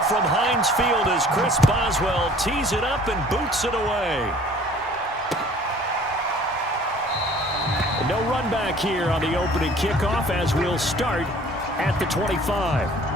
throw from Heinz Field as Chris Boswell tees it up and boots it away. And no run back here on the opening kickoff as we'll start at the 25.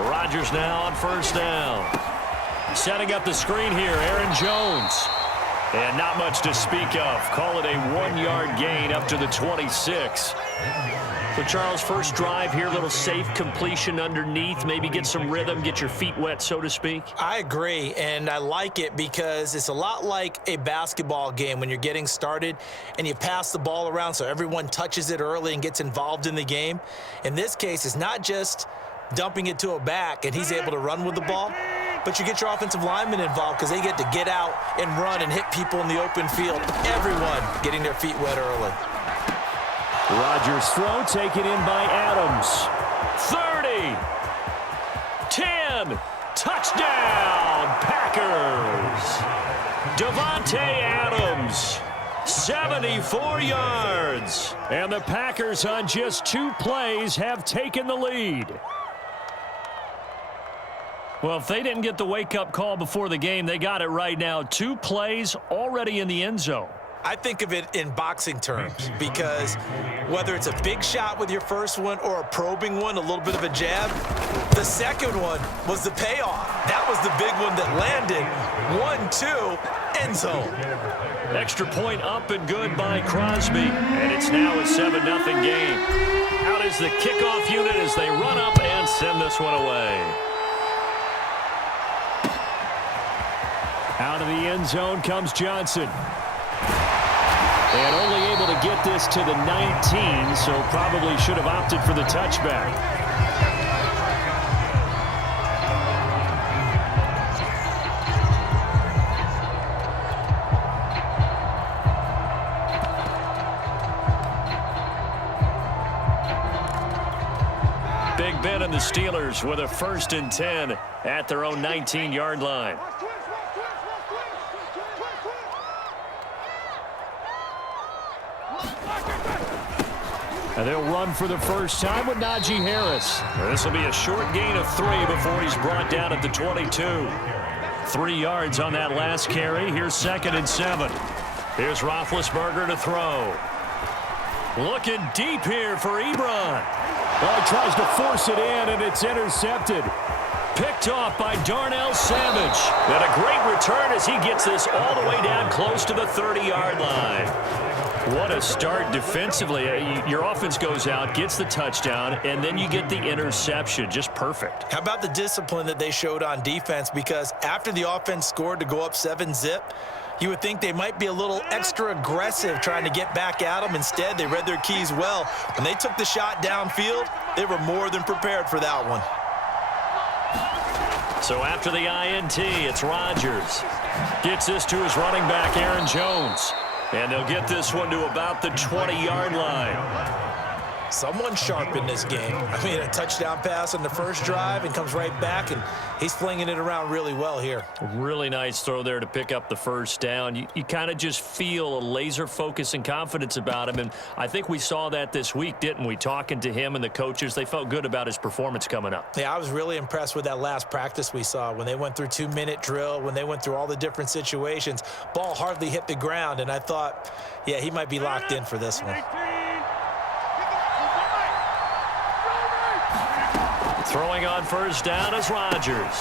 Rodgers now on first down. Setting up the screen here, Aaron Jones. And not much to speak of. Call it a 1-yard gain up to the 26. So, Charles, first drive here, little safe completion underneath. Maybe get some rhythm, get your feet wet, so to speak. I agree, and I like it because it's a lot like a basketball game when you're getting started and you pass the ball around so everyone touches it early and gets involved in the game. In this case, it's not just dumping it to a back and he's able to run with the ball, but you get your offensive linemen involved because they get to get out and run and hit people in the open field. Everyone getting their feet wet early. Rodgers' throw taken in by Adams. 30. 10. Touchdown, Packers. Davante Adams. 74 yards. And the Packers on just 2 plays have taken the lead. Well, if they didn't get the wake-up call before the game, they got it right now. 2 plays already in the end zone. I think of it in boxing terms because whether it's a big shot with your first one or a probing one, a little bit of a jab, the second one was the payoff. That was the big one that landed. 1-2, end zone. Extra point up and good by Crosby. And it's now a 7-0 game. Out is the kickoff unit as they run up and send this one away. Out of the end zone comes Johnson. And only able to get this to the 19, so probably should have opted for the touchback. Big Ben and the Steelers with a 1st and 10 at their own 19-yard line. And they'll run for the first time with Najee Harris. This will be a short gain of 3 before he's brought down at the 22. 3 yards on that last carry. Here's 2nd and 7. Here's Roethlisberger to throw. Looking deep here for Ebron. Well, he tries to force it in, and it's intercepted. Picked off by Darnell Savage. And a great return as he gets this all the way down close to the 30-yard line. What a start defensively. Your offense goes out, gets the touchdown, and then you get the interception. Just perfect. How about the discipline that they showed on defense? Because after the offense scored to go up 7-zip, you would think they might be a little extra aggressive trying to get back at them. Instead, they read their keys well. When they took the shot downfield, they were more than prepared for that one. So after the INT, it's Rodgers. Gets this to his running back, Aaron Jones. And they'll get this one to about the 20-yard line. Someone sharp in this game. I mean, a touchdown pass on the first drive and comes right back, and he's flinging it around really well here. Really nice throw there to pick up the first down. You kind of just feel a laser focus and confidence about him, and I think we saw that this week, didn't we? Talking to him and the coaches, they felt good about his performance coming up. Yeah, I was really impressed with that last practice we saw when they went through 2-minute drill, when they went through all the different situations. Ball hardly hit the ground, and I thought, yeah, he might be locked in for this one. Throwing on first down is Rodgers.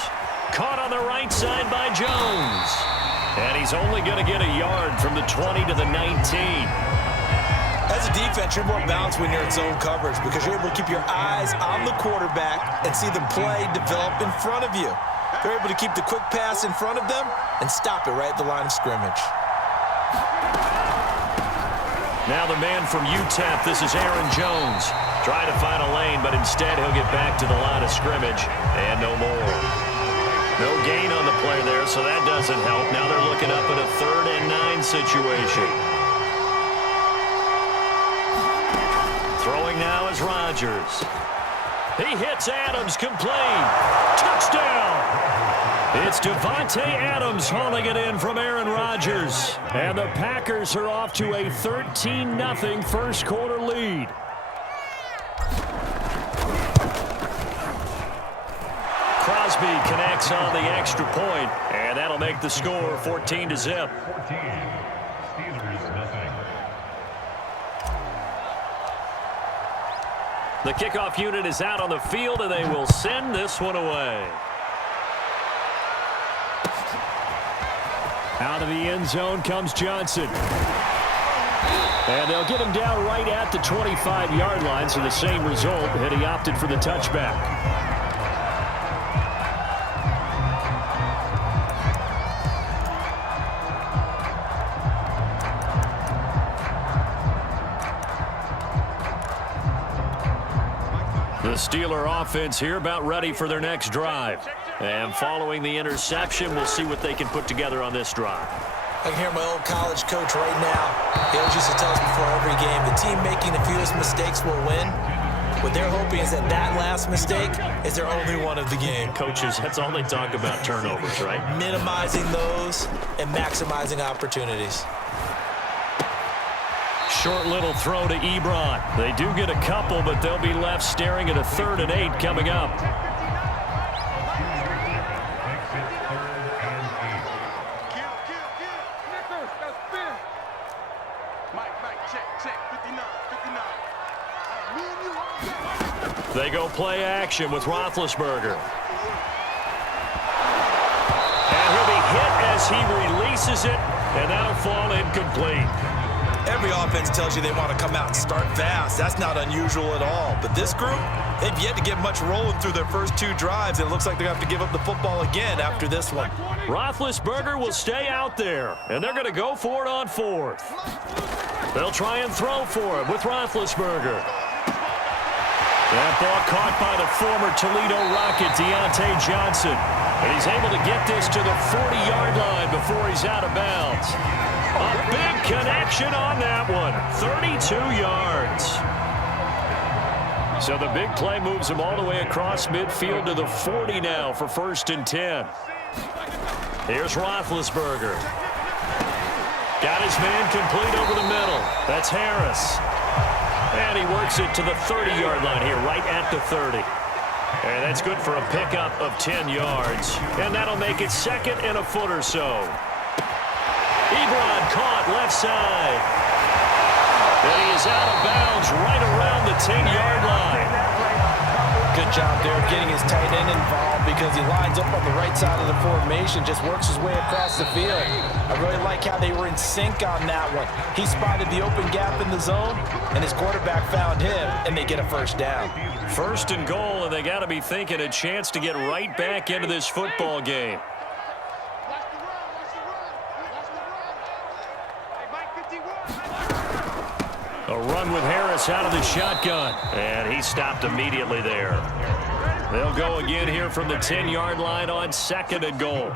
Caught on the right side by Jones. And he's only going to get a yard from the 20 to the 19. As a defense, you're more balanced when you're in zone coverage because you're able to keep your eyes on the quarterback and see them play develop in front of you. They're able to keep the quick pass in front of them and stop it right at the line of scrimmage. Now the man from UTEP, this is Aaron Jones. Trying to find a lane, but instead he'll get back to the line of scrimmage and no more. No gain on the play there, so that doesn't help. Now they're looking up at a 3rd and 9 situation. Throwing now is Rodgers. He hits Adams complete. Touchdown! It's Devontae Adams hauling it in from Aaron Rodgers. And the Packers are off to a 13-0 first quarter lead. Crosby connects on the extra point, and that'll make the score 14-0. The kickoff unit is out on the field, and they will send this one away. Out of the end zone comes Johnson. And they'll get him down right at the 25-yard line, so the same result, had he opted for the touchback. The Steeler offense here about ready for their next drive. And following the interception, we'll see what they can put together on this drive. I can hear my old college coach right now. He always used to tell us before every game, the team making the fewest mistakes will win. What they're hoping is that that last mistake is their only one of the game. Coaches, that's all they talk about, turnovers, right? Minimizing those and maximizing opportunities. Short little throw to Ebron. They do get a couple, but they'll be left staring at a 3rd and 8 coming up. They go play action with Roethlisberger. And he'll be hit as he releases it, and that'll fall incomplete. Every offense tells you they want to come out and start fast. That's not unusual at all. But this group, they've yet to get much rolling through their first 2 drives. It looks like they're going to have to give up the football again after this one. Roethlisberger will stay out there, and they're going to go for it on 4th. They'll try and throw for it with Roethlisberger. That ball caught by the former Toledo Rocket, Deontay Johnson. And he's able to get this to the 40-yard line before he's out of bounds. A big connection on that one. 32 yards. So the big play moves him all the way across midfield to the 40 now for 1st and 10. Here's Roethlisberger. Got his man complete over the middle. That's Harris. And he works it to the 30-yard line here, right at the 30. And that's good for a pickup of 10 yards. And that'll make it 2nd and a foot or so. Ebron caught left side. And he is out of bounds right around the 10-yard line. Good job there getting his tight end involved because he lines up on the right side of the formation, just works his way across the field. I really like how they were in sync on that one. He spotted the open gap in the zone, and his quarterback found him, and they get a 1st down. 1st and goal, and they got to be thinking a chance to get right back into this football game. A run with Harris out of the shotgun, and he stopped immediately there. They'll go again here from the 10-yard line on 2nd and goal.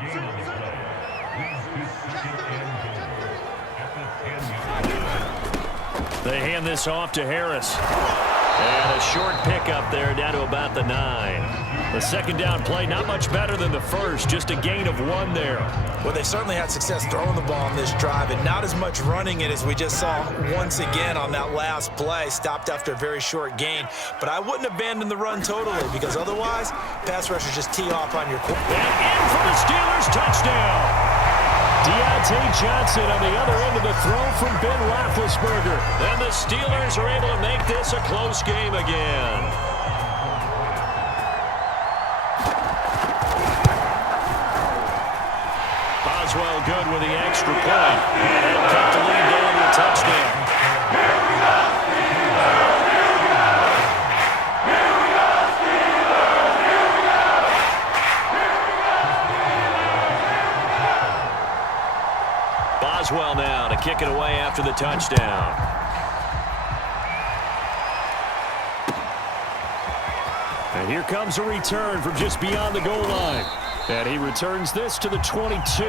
They hand this off to Harris. And a short pickup there down to about the 9. The 2nd down play, not much better than the first, just a gain of 1 there. Well, they certainly had success throwing the ball on this drive, and not as much running it as we just saw once again on that last play. Stopped after a very short gain. But I wouldn't abandon the run totally, because otherwise, pass rushers just tee off on your quarterback. And in for the Steelers, touchdown! Deontay Johnson on the other end of the throw from Ben Roethlisberger. And the Steelers are able to make this a close game again. Boswell good with the extra point. And that'll cut the lead down to a touchdown. Boswell now to kick it away after the touchdown. And here comes a return from just beyond the goal line. And he returns this to the 22.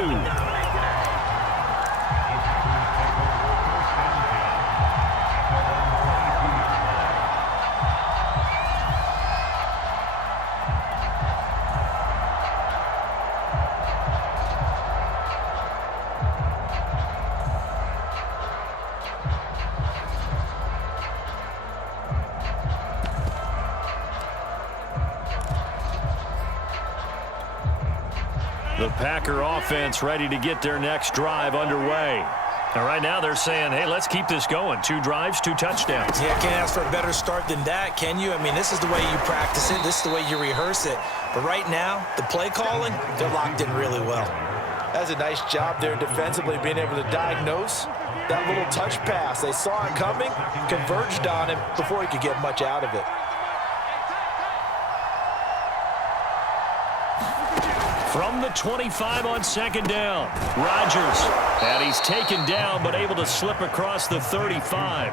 The Packer offense ready to get their next drive underway. And right now they're saying, hey, let's keep this going. 2 drives, 2 touchdowns. Yeah, can't ask for a better start than that, can you? I mean, this is the way you practice it. This is the way you rehearse it. But right now, the play calling, they're locked in really well. That's a nice job there defensively, being able to diagnose that little touch pass. They saw it coming, converged on him before he could get much out of it. From the 25 on second down, Rodgers. And he's taken down, but able to slip across the 35.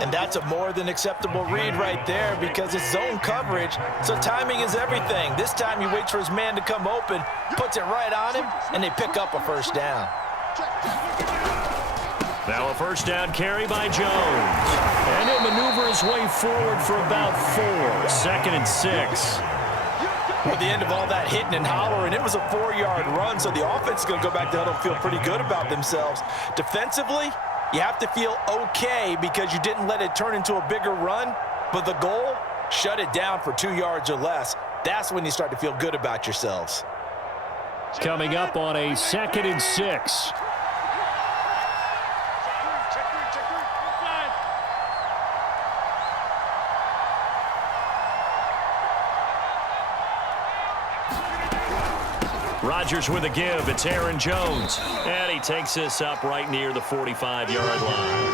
And that's a more than acceptable read right there because it's zone coverage, so timing is everything. This time he waits for his man to come open, puts it right on him, and they pick up a first down. Now a first down carry by Jones. And he'll maneuver his way forward for about 4. 2nd and 6. At the end of all that hitting and hollering, it was a 4-yard run, so the offense is going to go back to huddle and feel pretty good about themselves. Defensively, you have to feel okay because you didn't let it turn into a bigger run, but the goal, shut it down for 2 yards or less. That's when you start to feel good about yourselves. Coming up on a 2nd and 6. Rodgers with a give. It's Aaron Jones. And he takes this up right near the 45-yard line.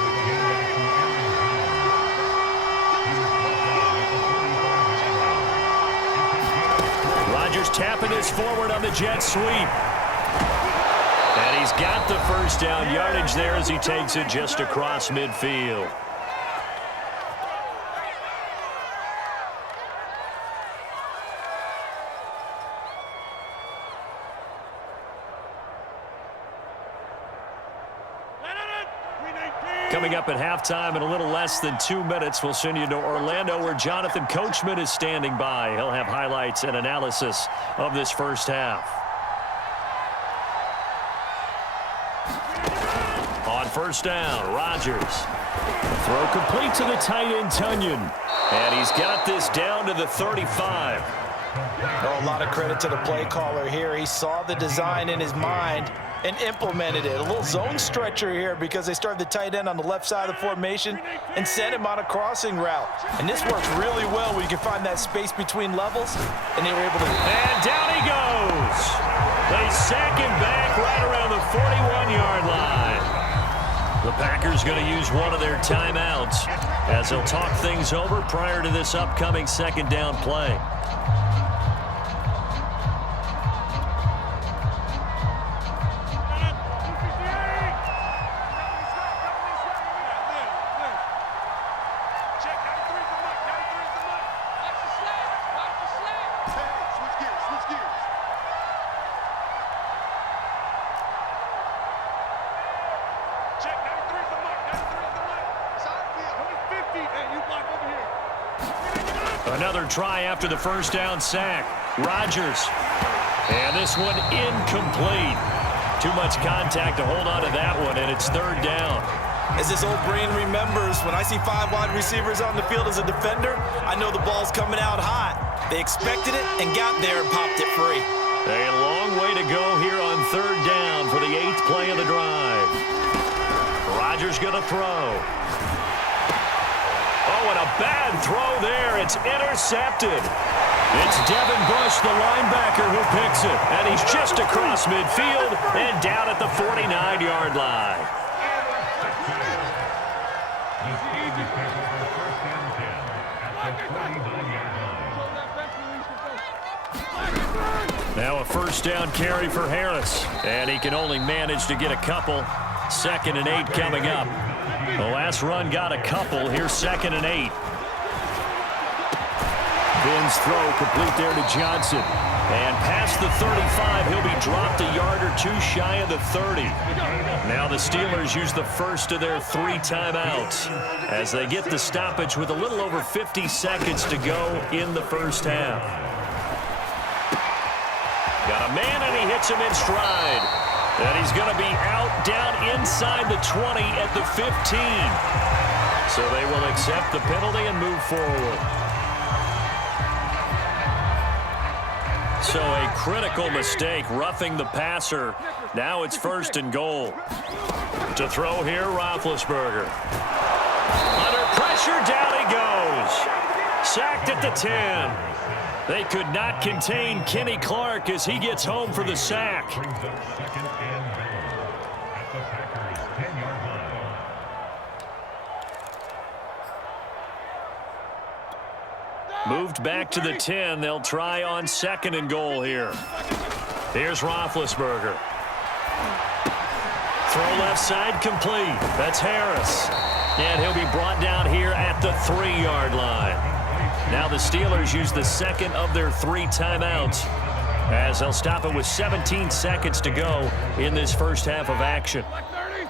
Rodgers tapping this forward on the jet sweep. And he's got the first down yardage there as he takes it just across midfield. Coming up at halftime in a little less than 2 minutes, we'll send you to Orlando where Jonathan Coachman is standing by. He'll have highlights and analysis of this first half. On first down, Rodgers. Throw complete to the tight end, Tunyon. And he's got this down to the 35. Oh, a lot of credit to the play caller here. He saw the design in his mind and implemented it. A little zone stretcher here because they started the tight end on the left side of the formation and sent him on a crossing route. And this works really well when you can find that space between levels, and they were able to... And down he goes. They sack him back right around the 41-yard line. The Packers going to use one of their timeouts as they'll talk things over prior to this upcoming second down play. Another try after the first down sack. Rodgers. And this one incomplete. Too much contact to hold on to that one, and it's third down. As this old brain remembers, when I see 5 wide receivers on the field as a defender, I know the ball's coming out hot. They expected it and got there and popped it free. A long way to go here on third down for the 8th play of the drive. Rodgers going to throw. Oh, and a a bad throw there. It's intercepted. It's Devin Bush, the linebacker, who picks it. And he's just across midfield and down at the 49-yard line. Now a first down carry for Harris. And he can only manage to get a couple. 2nd and 8 coming up. The last run got a couple. Here's 2nd and 8. Finn's throw complete there to Johnson. And past the 35, he'll be dropped a yard or two shy of the 30. Now the Steelers use the first of their 3 timeouts as they get the stoppage with a little over 50 seconds to go in the first half. Got a man, and he hits him in stride. And he's going to be out down inside the 20 at the 15. So they will accept the penalty and move forward. So a critical mistake, roughing the passer. Now it's 1st and goal. To throw here, Roethlisberger. Under pressure, down he goes. Sacked at the 10. They could not contain Kenny Clark as he gets home for the sack. Moved back to the 10. They'll try on 2nd and goal here. Here's Roethlisberger. Throw left side complete. That's Harris. And he'll be brought down here at the 3-yard line. Now the Steelers use the 2nd of their 3 timeouts as they'll stop it with 17 seconds to go in this first half of action.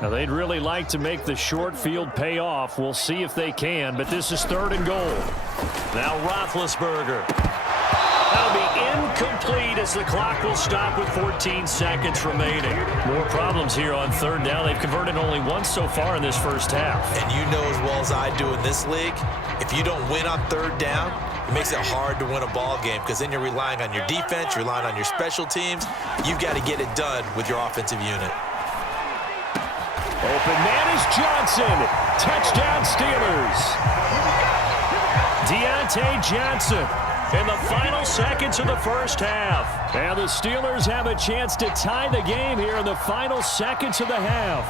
Now they'd really like to make the short field pay off. We'll see if they can, but this is 3rd and goal. Now Roethlisberger. That'll be incomplete as the clock will stop with 14 seconds remaining. More problems here on 3rd down. They've converted only once so far in this first half. And you know as well as I do in this league, if you don't win on 3rd down, it makes it hard to win a ball game because then you're relying on your defense, you're relying on your special teams. You've got to get it done with your offensive unit. Open man is Johnson. Touchdown Steelers. Deontay Johnson in the final seconds of the first half. And the Steelers have a chance to tie the game here in the final seconds of the half.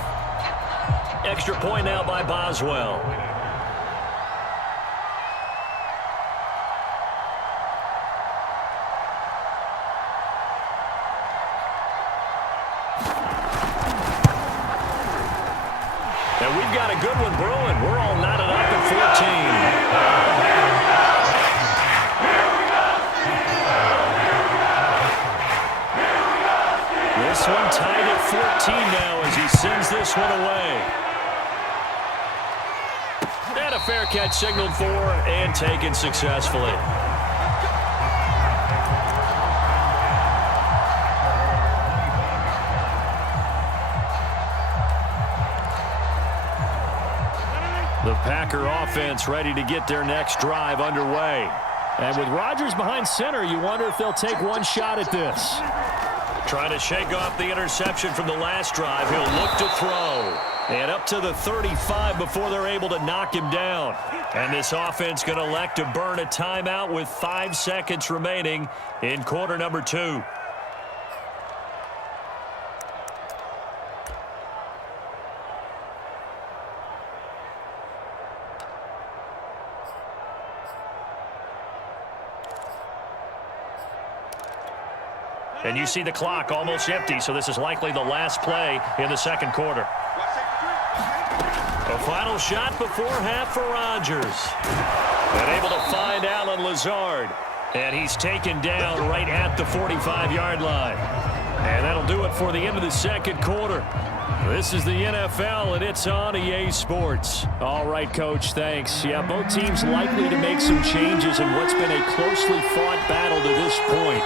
Extra point now by Boswell. And we've got a good one brewing. We're all knotted up at 14. This one tied at 14 now as he sends this one away. And a fair catch signaled for and taken successfully. The Packer offense ready to get their next drive underway. And with Rodgers behind center, you wonder if they'll take one shot at this. Trying to shake off the interception from the last drive. He'll look to throw. And up to the 35 before they're able to knock him down. And this offense going to elect to burn a timeout with 5 seconds remaining in quarter number 2. And you see the clock almost empty, so this is likely the last play in the second quarter. A final shot before half for Rodgers. And able to find Allen Lazard. And he's taken down right at the 45-yard line. And that'll do it for the end of the second quarter. This is the NFL, and it's on EA Sports. All right, Coach, thanks. Yeah, both teams likely to make some changes in what's been a closely fought battle to this point.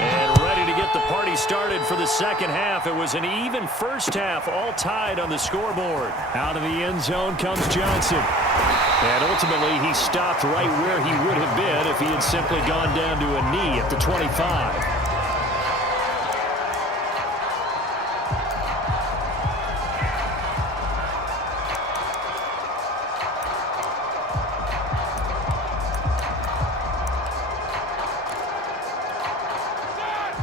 And ready to get the party started for the second half. It was an even first half, all tied on the scoreboard. Out of the end zone comes Johnson. And ultimately, he stopped right where he would have been if he had simply gone down to a knee at the 25.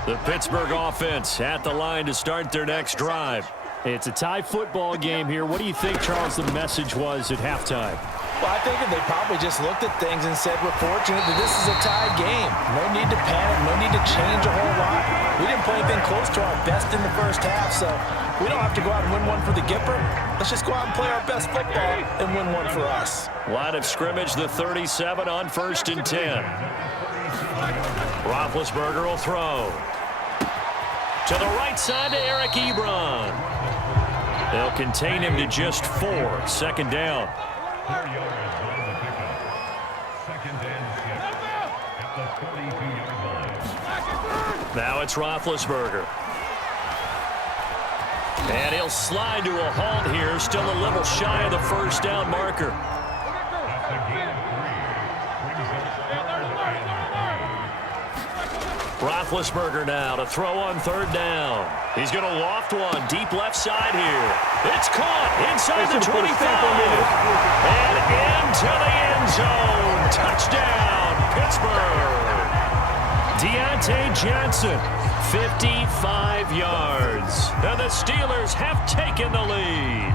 The Pittsburgh offense at the line to start their next drive. It's a tie football game here. What do you think, Charles, the message was at halftime? Well, I think that they probably just looked at things and said, we're fortunate that this is a tie game. No need to panic, no need to change a whole lot. We didn't play anything close to our best in the first half, so we don't have to go out and win one for the Gipper. Let's just go out and play our best football and win one for us. Line of scrimmage, the 37 on 1st and 10. Roethlisberger will throw. To the right side to Eric Ebron. They'll contain him to just 4. 2nd down. Now it's Roethlisberger. And he'll slide to a halt here, still a little shy of the 1st down marker. Roethlisberger now to throw on 3rd down. He's going to loft one deep left side here. It's caught inside the 25. And into the end zone. Touchdown, Pittsburgh. Deontay Johnson, 55 yards. And the Steelers have taken the lead.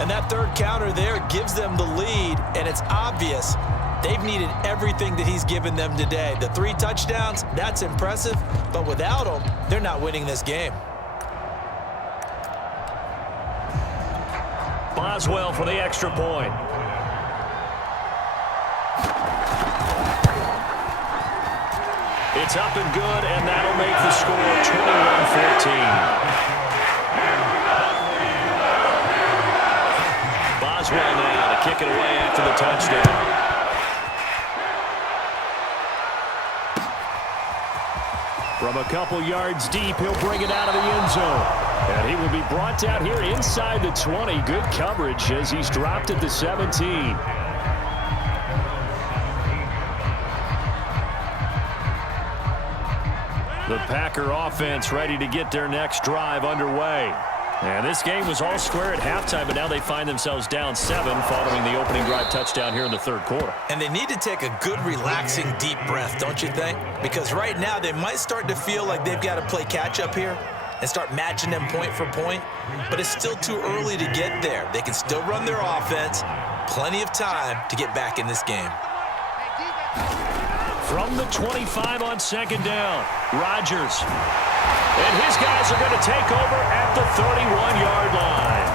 And that 3rd counter there gives them the lead, and it's obvious they've needed everything that he's given them today. The 3 touchdowns, that's impressive, but without him, they're not winning this game. Boswell for the extra point. It's up and good, and that'll make the score 21-14. Boswell now to kick it away after the touchdown. From a couple yards deep, he'll bring it out of the end zone. And he will be brought down here inside the 20. Good coverage as he's dropped at the 17. The Packer offense ready to get their next drive underway. And this game was all square at halftime, but now they find themselves down 7 following the opening drive touchdown here in the 3rd quarter. And they need to take a good, relaxing, deep breath, don't you think? Because right now they might start to feel like they've got to play catch-up here and start matching them point for point. But it's still too early to get there. They can still run their offense. Plenty of time to get back in this game. From the 25 on 2nd down, Rodgers. And his guys are going to take over at the 31-yard line.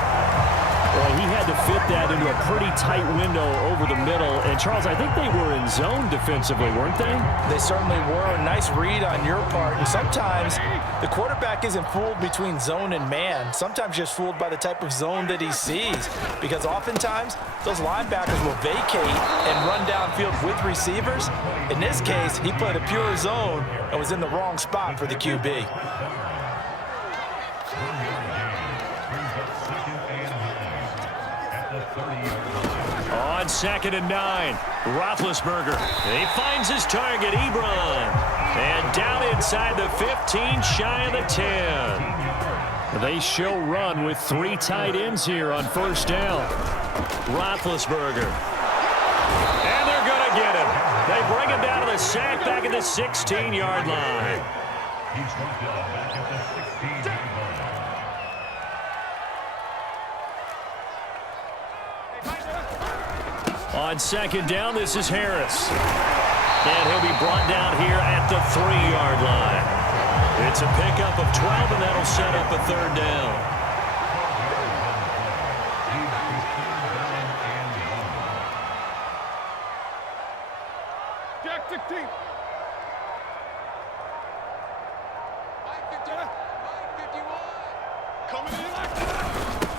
Well, he had to fit that into a pretty tight window over the middle. And, Charles, I think they were in zone defensively, weren't they? They certainly were. A nice read on your part. And sometimes the quarterback isn't fooled between zone and man. Sometimes just fooled by the type of zone that he sees. Because oftentimes, those linebackers will vacate and run downfield with receivers. In this case, he played a pure zone and was in the wrong spot for the QB. On 2nd and 9, Roethlisberger. He finds his target, Ebron. And down inside the 15, shy of the 10. They show run with 3 tight ends here on 1st down. Roethlisberger. And they're going to get him. They bring him down to the sack back at the 16-yard line. He's dropped back at the 16-yard line. On 2nd down, this is Harris. And he'll be brought down here at the 3-yard line. It's a pickup of 12, and that'll set up a 3rd down. Jack 16.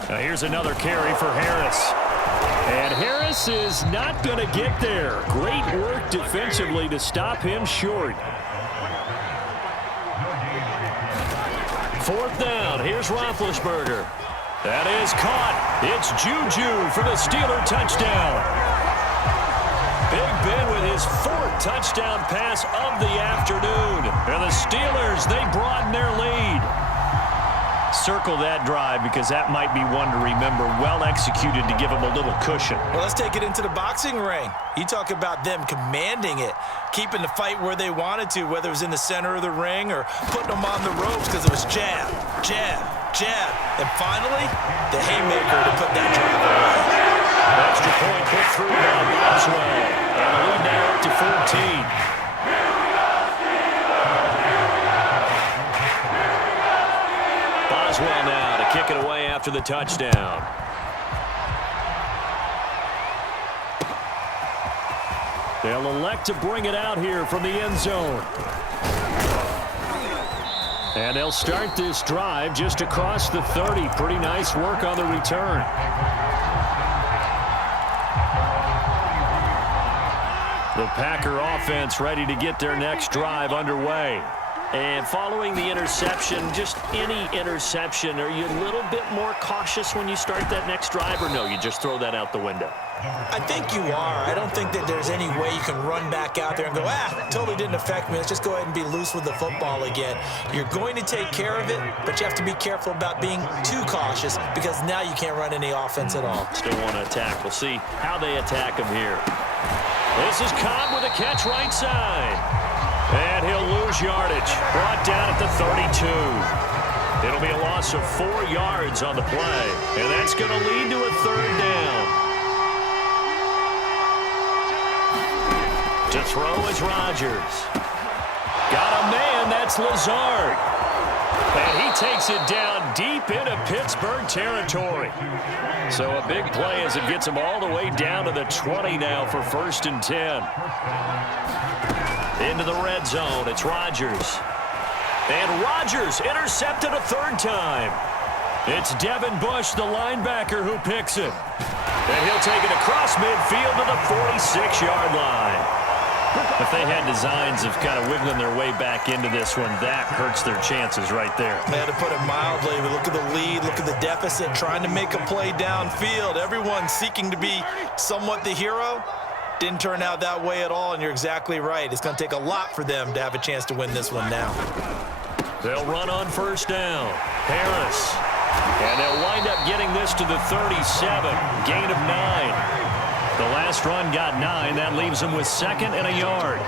Now here's another carry for Harris. And Harris is not going to get there. Great work defensively to stop him short. 4th down. Here's Roethlisberger. That is caught. It's Juju for the Steeler touchdown. Big Ben with his 4th touchdown pass of the afternoon. And the Steelers, they broaden their lead. circle that drive because that might be one to remember. Well executed to give them a little cushion. Well, let's take it into the boxing ring. You talk about them commanding it, keeping the fight where they wanted to, whether it was in the center of the ring or putting them on the ropes because it was jab, jab, jab. And finally, the haymaker to put that drive away. Extra point put through by Boswell. And the lead now up to 14. Boswell now to kick it away after the touchdown. They'll elect to bring it out here from the end zone. And they'll start this drive just across the 30. Pretty nice work on the return. The Packer offense ready to get their next drive underway. And following the interception, just any interception, are you a little bit more cautious when you start that next drive, or no, you just throw that out the window? I think you are. I don't think that there's any way you can run back out there and go, totally didn't affect me. Let's just go ahead and be loose with the football again. You're going to take care of it, but you have to be careful about being too cautious because now you can't run any offense at all. Still want to attack. We'll see how they attack him here. This is Cobb with a catch right side. And he'll lose yardage. Brought down at the 32. It'll be a loss of 4 yards on the play. And that's going to lead to a third down. To throw is Rodgers. Got a man, that's Lazard. And he takes it down deep into Pittsburgh territory. So a big play as it gets him all the way down to the 20 now for 1st and 10. Into the red zone, it's Rodgers. And Rodgers intercepted a 3rd time. It's Devin Bush, the linebacker, who picks it. And he'll take it across midfield to the 46-yard line. If they had designs of kind of wiggling their way back into this one, that hurts their chances right there. They had to put it mildly, but look at the lead, look at the deficit, trying to make a play downfield. Everyone seeking to be somewhat the hero. Didn't turn out that way at all, and you're exactly right. It's going to take a lot for them to have a chance to win this one now. They'll run on 1st down. Harris. And they'll wind up getting this to the 37. Gain of 9. The last run got 9. That leaves them with 2nd and a yard.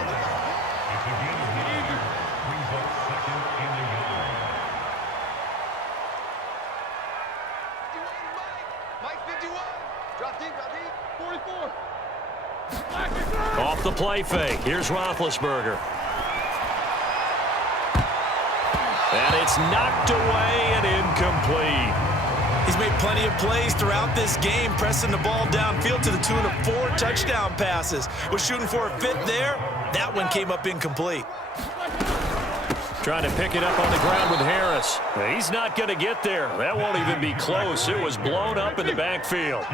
Off the play fake. Here's Roethlisberger. And it's knocked away and incomplete. He's made plenty of plays throughout this game, pressing the ball downfield to the tune of 4 touchdown passes. Was shooting for a 5th there. That one came up incomplete. Trying to pick it up on the ground with Harris. He's not going to get there. That won't even be close. It was blown up in the backfield.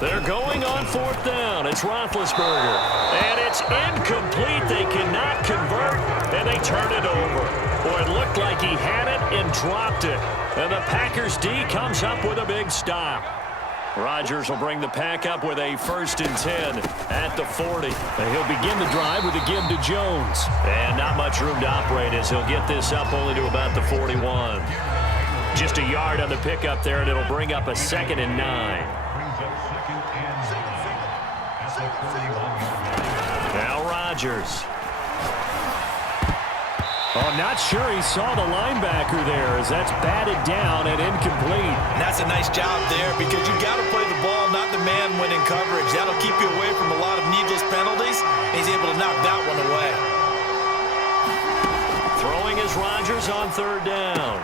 They're going on 4th down. It's Roethlisberger. And it's incomplete. They cannot convert, and they turn it over. Boy, it looked like he had it and dropped it. And the Packers D comes up with a big stop. Rodgers will bring the Pack up with a 1st and 10 at the 40. And he'll begin the drive with a give to Jones. And not much room to operate as he'll get this up only to about the 41. Just a yard on the pickup there, and it'll bring up a 2nd and 9. Now Rodgers. Oh, not sure he saw the linebacker there as that's batted down and incomplete. And that's a nice job there because you've got to play the ball, not the man when in coverage. That'll keep you away from a lot of needless penalties, and he's able to knock that one away. Throwing is Rodgers on 3rd down.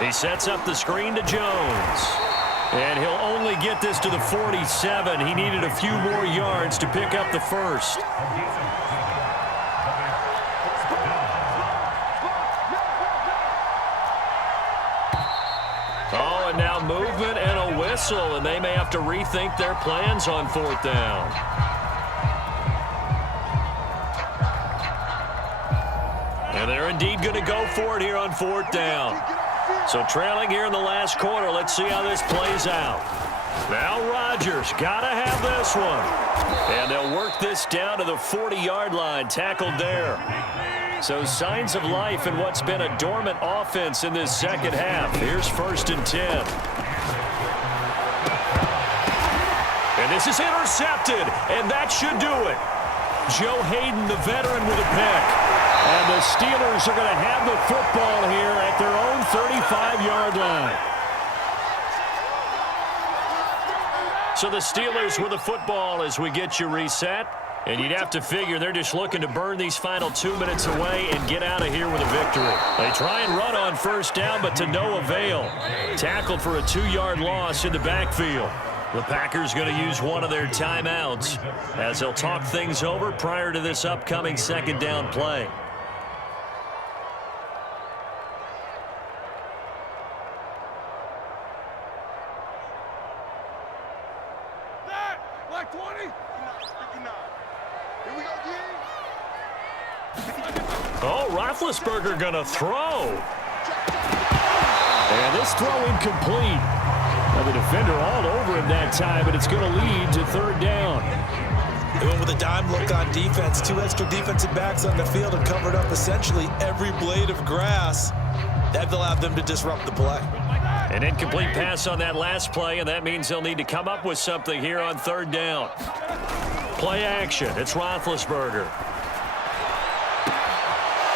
He sets up the screen to Jones. And he'll only get this to the 47. He needed a few more yards to pick up the 1st. Oh, and now movement and a whistle, and they may have to rethink their plans on 4th down. And they're indeed going to go for it here on 4th down. So trailing here in the last quarter, let's see how this plays out. Now Rodgers, got to have this one. And they'll work this down to the 40-yard line, tackled there. So signs of life in what's been a dormant offense in this second half. Here's 1st and 10. And this is intercepted, and that should do it. Joe Hayden, the veteran, with a pick. And the Steelers are going to have the football here at their own 35-yard line. So the Steelers with the football as we get you reset. And you'd have to figure they're just looking to burn these final 2 minutes away and get out of here with a victory. They try and run on 1st down, but to no avail. Tackled for a 2-yard loss in the backfield. The Packers going to use one of their timeouts as they'll talk things over prior to this upcoming 2nd down play. Black 20. 59. Here we go, Oh, Roethlisberger going to throw. And this throw incomplete. Now the defender all over him that time, but it's going to lead to 3rd down. They went with a dime look on defense. 2 extra defensive backs on the field and covered up essentially every blade of grass. That allowed them to disrupt the play. An incomplete pass on that last play, and that means they'll need to come up with something here on 3rd down. Play action. It's Roethlisberger.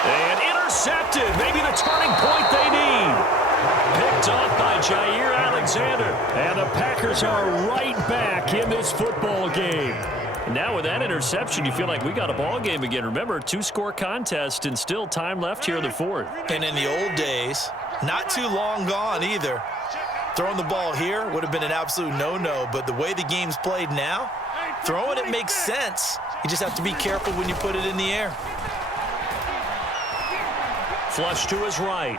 And intercepted. Maybe the turning point they need. Picked off by Jair Alexander. And the Packers are right back in this football game. And now with that interception, you feel like we got a ball game again. Remember, 2-score contest and still time left here in the 4th. And in the old days, not too long gone either, throwing the ball here would have been an absolute no-no. But the way the game's played now, throwing it makes sense. You just have to be careful when you put it in the air. Flush to his right.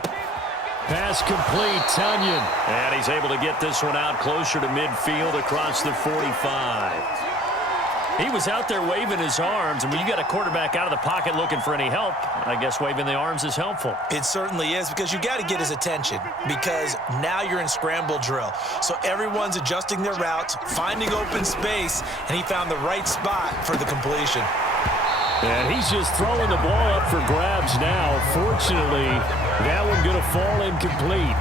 Pass complete, Tunyon. And he's able to get this one out closer to midfield across the 45. He was out there waving his arms, and when you got a quarterback out of the pocket looking for any help, I guess waving the arms is helpful. It certainly is, because you got to get his attention, because now you're in scramble drill. So everyone's adjusting their routes, finding open space, and he found the right spot for the completion. And he's just throwing the ball up for grabs now. Fortunately, that one going to fall incomplete.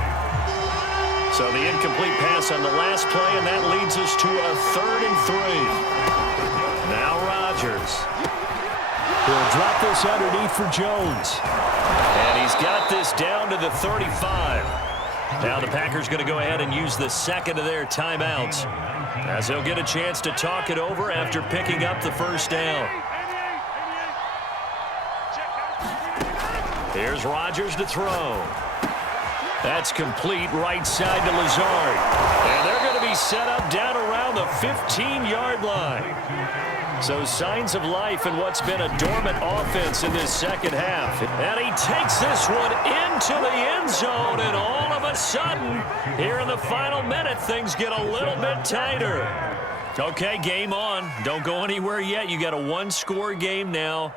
So the incomplete pass on the last play, and that leads us to a 3rd and 3. Now Rodgers. He'll drop this underneath for Jones. And he's got this down to the 35. Now the Packers going to go ahead and use the 2nd of their timeouts as they'll get a chance to talk it over after picking up the 1st down. Here's Rodgers to throw. That's complete right side to Lazard. And they're going to be set up down around the 15-yard line. So signs of life in what's been a dormant offense in this 2nd half. And he takes this one into the end zone, and all of a sudden, here in the final minute, things get a little bit tighter. Okay, game on. Don't go anywhere yet. You got a 1-score game now.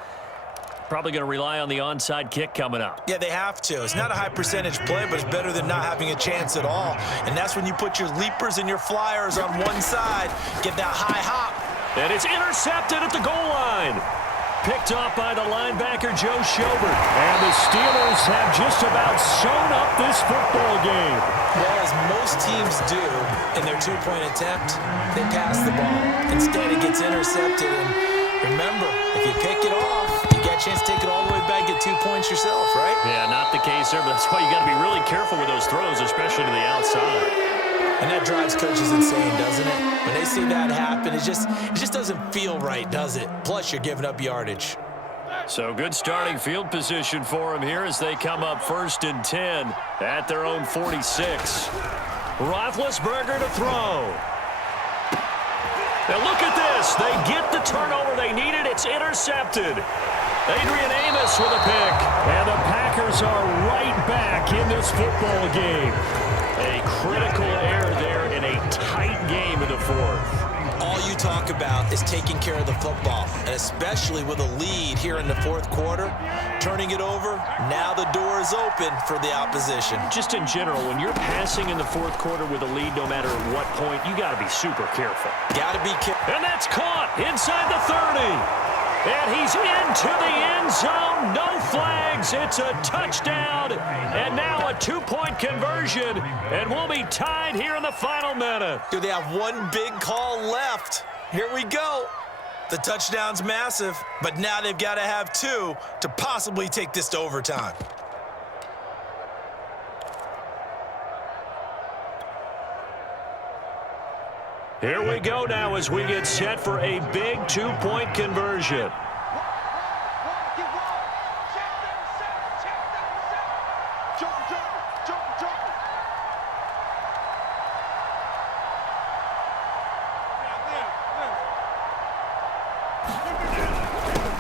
Probably going to rely on the onside kick coming up. Yeah, they have to. It's not a high percentage play, but it's better than not having a chance at all. And that's when you put your leapers and your flyers on one side, get that high hop. And it's intercepted at the goal line. Picked off by the linebacker, Joe Schobert. And the Steelers have just about sewn up this football game. Well, as most teams do in their 2-point attempt, they pass the ball. Instead, it gets intercepted. And remember, if you pick it off, you got a chance to take it all the way back, get 2 points yourself, right? Yeah, not the case there, but that's why you got to be really careful with those throws, especially to the outside. And that drives coaches insane, doesn't it? When they see that happen, it just doesn't feel right, does it? Plus, you're giving up yardage. So good starting field position for them here as they come up 1st and 10 at their own 46. Roethlisberger to throw. Now look at this. They get the turnover they needed. It's intercepted. Adrian Amos with a pick. And the Packers are right back in this football game. A critical error there in a tight game in the 4th. All you talk about is taking care of the football, and especially with a lead here in the 4th quarter, turning it over, now the door is open for the opposition. Just in general, when you're passing in the 4th quarter with a lead, no matter at what point, you got to be super careful. Got to be careful. And that's caught inside the 30. And he's into the end zone. No flags. It's a touchdown. And now a 2-point conversion. And we'll be tied here in the final minute. Do they have one big call left? Here we go. The touchdown's massive, but now they've got to have two to possibly take this to overtime. Here we go now as we get set for a big 2-point conversion.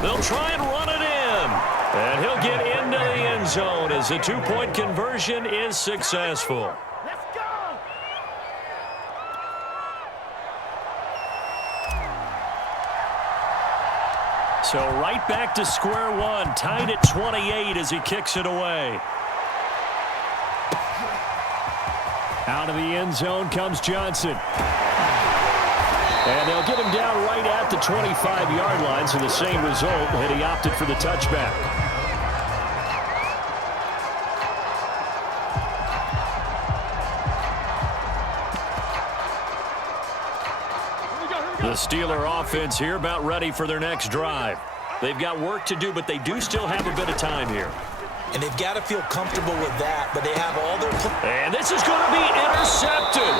They'll try and run it in. And he'll get into the end zone as the 2-point conversion is successful. So right back to square one, tied at 28 as he kicks it away. Out of the end zone comes Johnson. And they'll get him down right at the 25-yard line, so the same result, and he opted for the touchback. The Steeler offense here about ready for their next drive. They've got work to do, but they do still have a bit of time here. And they've got to feel comfortable with that, but they have all their... And this is going to be intercepted.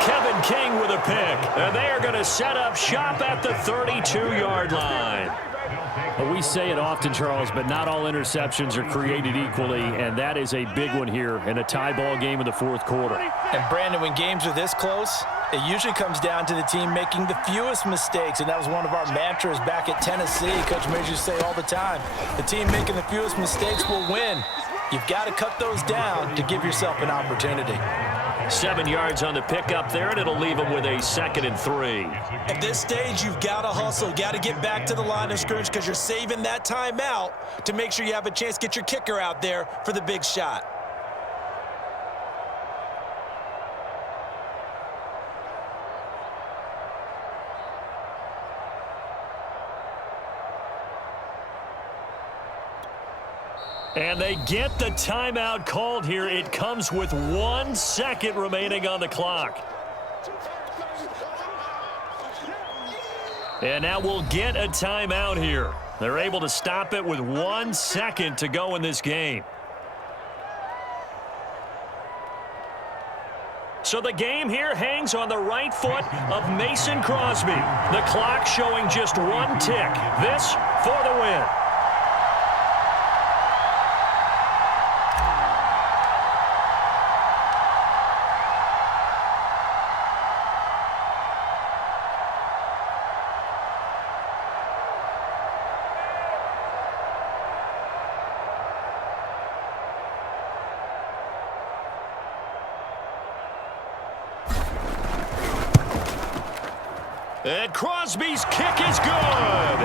Kevin King with a pick. And they are going to set up shop at the 32-yard line. Well, we say it often, Charles, but not all interceptions are created equally, and that is a big one here in a tie ball game in the fourth quarter. And, Brandon, when games are this close, it usually comes down to the team making the fewest mistakes, and that was one of our mantras back at Tennessee. Coach Majors used to say all the time, the team making the fewest mistakes will win. You've got to cut those down to give yourself an opportunity. 7 yards on the pickup there, and it'll leave them with a 2nd and 3. At this stage, you've got to hustle. Got to get back to the line of scrimmage because you're saving that timeout to make sure you have a chance to get your kicker out there for the big shot. And they get the timeout called here. It comes with 1 second remaining on the clock. And now we'll get a timeout here. They're able to stop it with 1 second to go in this game. So the game here hangs on the right foot of Mason Crosby. The clock showing just 1 tick. This for the win. And Crosby's kick is good.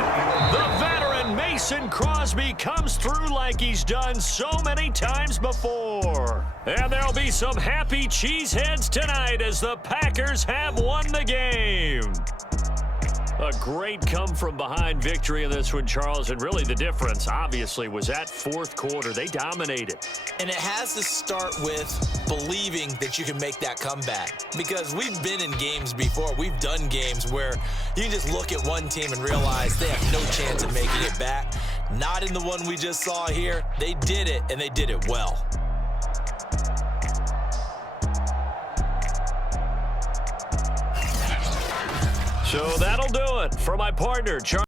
The veteran Mason Crosby comes through like he's done so many times before. And there'll be some happy cheeseheads tonight as the Packers have won the game. A great come-from-behind victory in this one, Charles, and really the difference, obviously, was that fourth quarter. They dominated. And it has to start with believing that you can make that comeback. Because we've been in games before. We've done games where you can just look at one team and realize they have no chance of making it back. Not in the one we just saw here. They did it, and they did it well. So that'll do it for my partner, Charles.